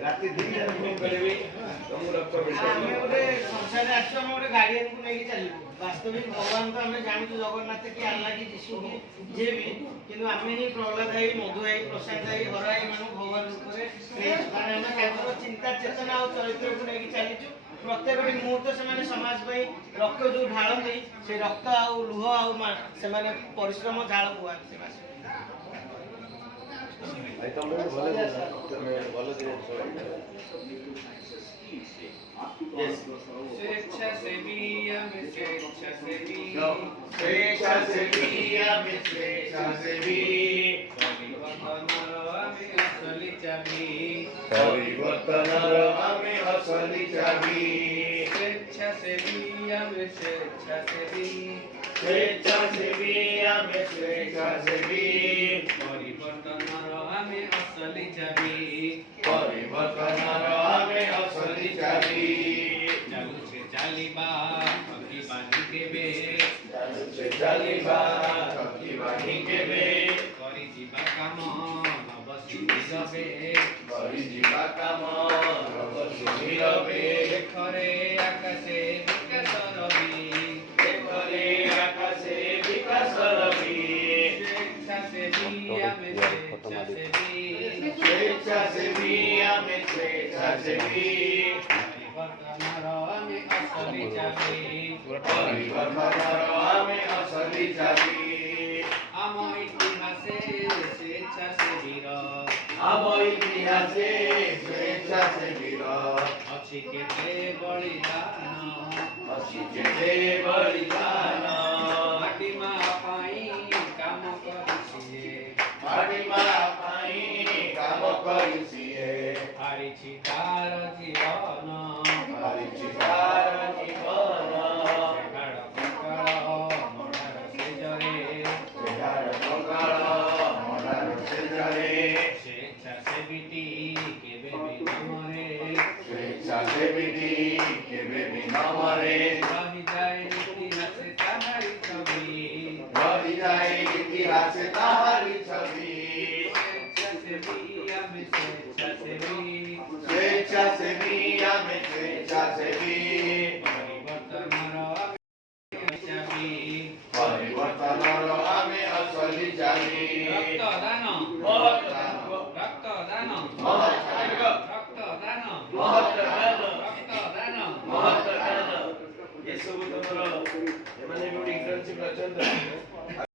राति 2 टा फोन करबी तुम रक्त हमें गोटे संसार आछो हम गोटे गार्डियन को लेके चलिबो वास्तविक भगवान तो हमें जानू जगन्नाथ की अल्लाह की यीशु की जे भी किंतु हमें ही प्रहलाद भाई मधु भाई प्रशांत भाई हराई मानु भगवान रूप रे माने हम केवल चिंता चेतना और चरित्र को लेके चलीचु प्रत्येक मुहूर्त से समाज भाई रक्त जो ढालती से रक्त आ लुह आ से परिश्रम झाड़ बुआ भाई तुम भले भले स्वेच्छा से भी हमें स्वेच्छा से भी स्वेच्छा से भी हमें स्वेच्छा से भी परिवर्तन हमें असली चाबी स्वेच्छा से भी हमें स्वेच्छा से भी स्वेच्छा से भी हमें स्वेच्छा से भी परिवर्तन हमें असली चाबी परिवर्तन हमें असली चाबी चालू से चालीबा पकी बानी केबे चालू से चालीबा पकी बानी केबे करी जीवा काम नव सिद्धि रबे करी जीवा काम नव सिद्धि रबे देखरे आकाशे विकास रवि देखरे आकाशे विकास रवि स्वेच्छा से भी हमें स्वेच्छा से भी स्वेच्छा से भी हमें स्वेच्छा से भी परिवर्तन हमें असली चाबी परिवर्तन हमें असली चाबी आम इतिहासे स्वेच्छा से वीर आम इतिहासे स्वेच्छा से वीर अछि केते बलिदान अछि केते बलिदान माटी मा पाई काम करिसिए माटी मा पाई काम करिसिए हारिछि तार जीवन हारिछि तार जीवन गाड कंकाळ मडार सेजरे सेगार कंकाळ मडार सेजरे स्वेच्छा सेविटी केबे भी नमरे स्वेच्छा सेविटी केबे भी न मरे रहि जाए इतिहासे ताहारी छवि रहि जाए इतिहासे ताहारी छवि स्वेच्छा से भी हमें स्वेच्छा से भी स्वेच्छा से भी हमें स्वेच्छा से भी परिवर्तन चाबी परिवर्तन हमें असली चाबी रक्तदान महत्दान रक्तदान महत्दान रक्तदान महत्दान रक्तदान महत्दान ये सब तुमरो एमाने भी इंटर्नशिप अछन